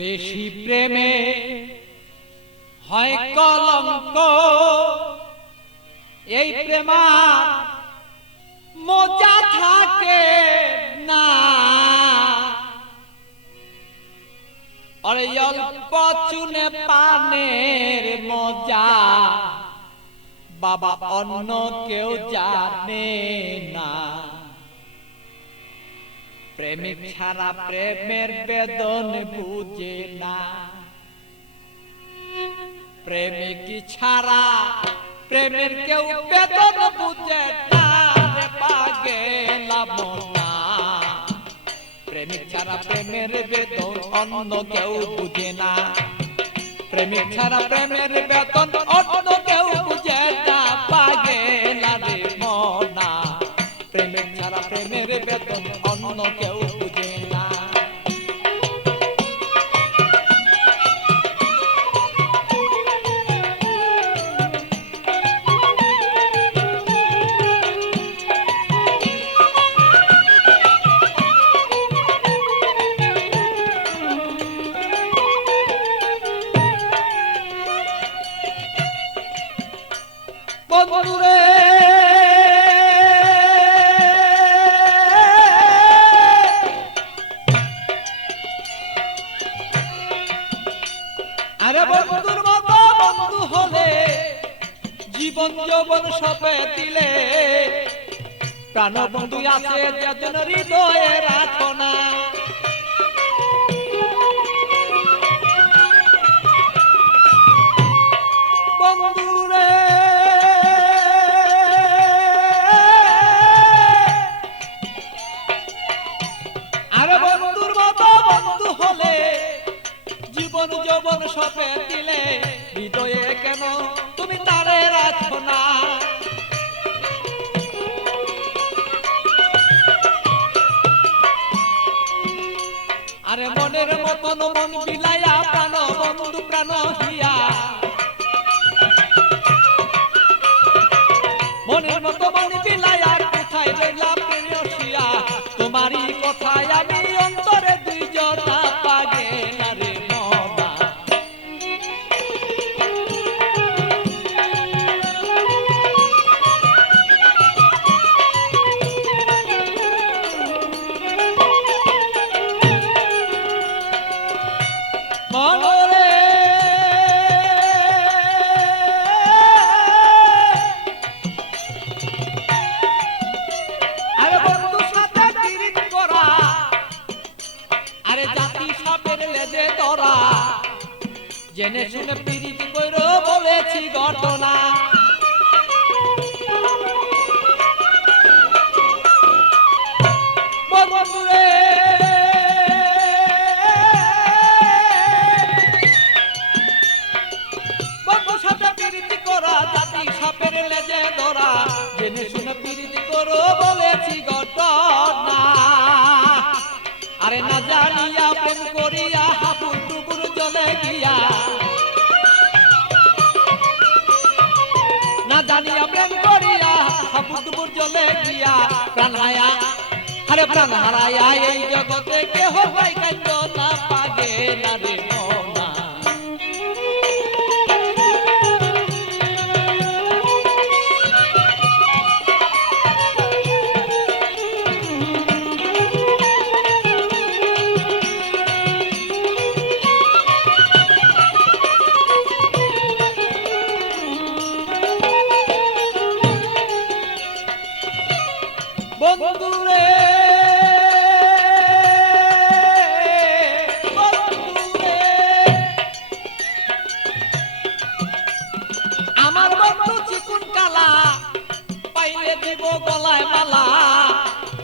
বেশি প্রেমে হয় কলঙ্ক, এই প্রেমা মজা থাকে না। আরে অল্প চুনে পানের মজা বাবা অন্য কেউ জানে না। প্রেমিক ছাড়া প্রেমের বেদন বুঝে না। প্রেমিক ছাড়া প্রেমের কেউ বেদন বুঝে না রে পাগলা মনা। প্রেমিক ছাড়া প্রেমের বেদন অন্য কেউ বুঝে না। প্রেমিক ছাড়া প্রেমের বেদন অন্য কেউ বুঝে না পাগলা রে মনা। প্রেমিক ছাড়া প্রেমের বেদন অন্য কেউ বুঝে না। বন্ধুরে আরে বন্ধুর মতো বন্ধু হলে জীবন যৌবন সপে দিলে। প্রাণ বন্ধু আছে যেদিন হৃদয়ে রাখো না। বন্ধুরে আরে বন্ধুর মতো বন্ধু হলে জীবন যৌবন সপে দিলে। হৃদয়ে কেন তুমি তারে রাখো না। আরে মনের মতন মন বিলাইয়া প্রাণ বন্ধু প্রাণ হিয়া। মনের মতো মন বিলাইয়া কোথায় রইলা প্রেয়সিয়া। তোমারই কথায় আমি অন্তরে দুইজনা পাগলা রে মনা। মনরে আরে বন্ধু সাথে পিরিত করা, আরে জাতি সাপের লেজে ধরা। জেনে শুনে পিরিত কইরো বলেছি ঘটনা। বন্ধুরে বন্ধু সাথে পিরিত করা, জাতি সাপের লেজে ধরা। জেনে শুনে পিরিত করো বলেছি ঘটনা। আরে না জানিয়া প্রেম করিয়া হাবুর ডুবুর জলে গিয়া। না জানিয়া প্রেম করিয়া হাবুর ডুবুর জলে গিয়া। প্রাণ হায়া আরে প্রাণ হারায়া এই জগতে কেহ পাই কান্দ না পাগলা রে মনা। বন্ধুরে বন্ধুরে আমার বন্ধু চিকুন কালা পাইলে দেব গলায় মালা।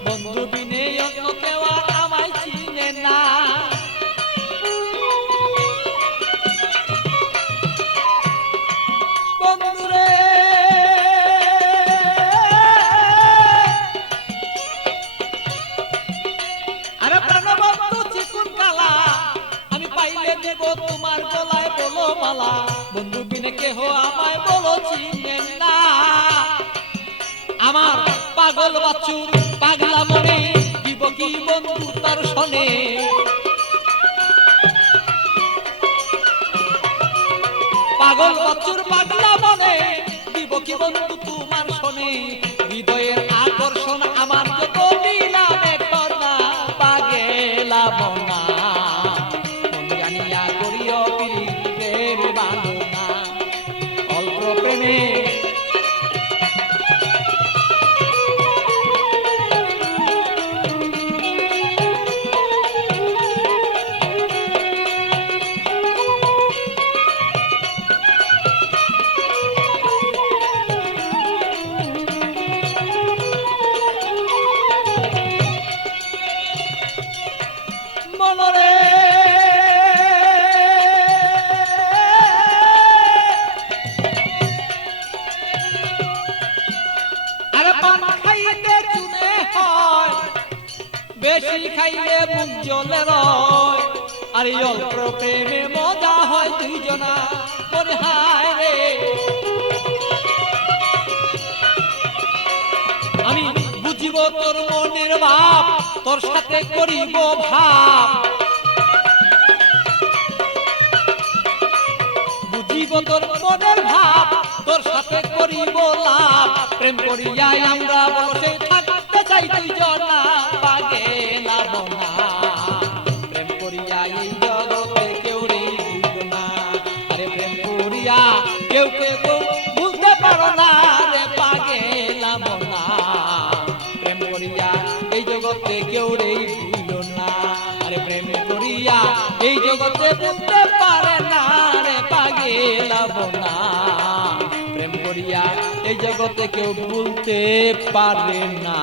বন্ধু বিনে অন্য কেউ আমায় চিনে না। বন্ধুরে আরে প্রাণবন্ধু চিকুন কালা আমি পাইলে দেব তোমার গলায় বলো মালা। বন্ধু বিনে কেহ আমায় বলো চিনে না। আমার পাগল বাছুর পাগলা মনে দিব কি বন্ধু তার শোনে। পাগল বচ্চুর পাগলা মনে দিব কি বন্ধু তোমার শোনে হৃদয়ের আকর্ষণ আমার যত দিলামে কন্যা পাগেলা বনা মন জানিয়া করিও প্রেম বাঁধনা অল্প প্রেমে মনরে আর পান খাইতে চুনে হয় বেশি খাইলে মুখ জ্বলে রয় আর এই অল্প প্রেমে মজা হয় দুইজনা ওরে হায় রে আমি বুঝিব তোর মনের ভাব তোর সাথে করিব ভাব বুঝিব তোর মনের ভাব তোর সাথে করিব লাভ প্রেম করিয়া আমরা বসে থাকতে চাই দুইজনা পাগেলা বনা প্রেম করিয়া এই জগতে কেউ রে বুঝো না আরে প্রেম করিয়া কেউ কেউ বুঝতে পারো না রে পাগেলা বনা প্রেম করিয়া এই জগতে কেউ রে বুঝো না আরে প্রেম করিয়া এই জগতে বুঝতে পারে না রে পাগেলা বনা প্রেম করিয়া এই জগতে কেউ ভুলতে পারে না।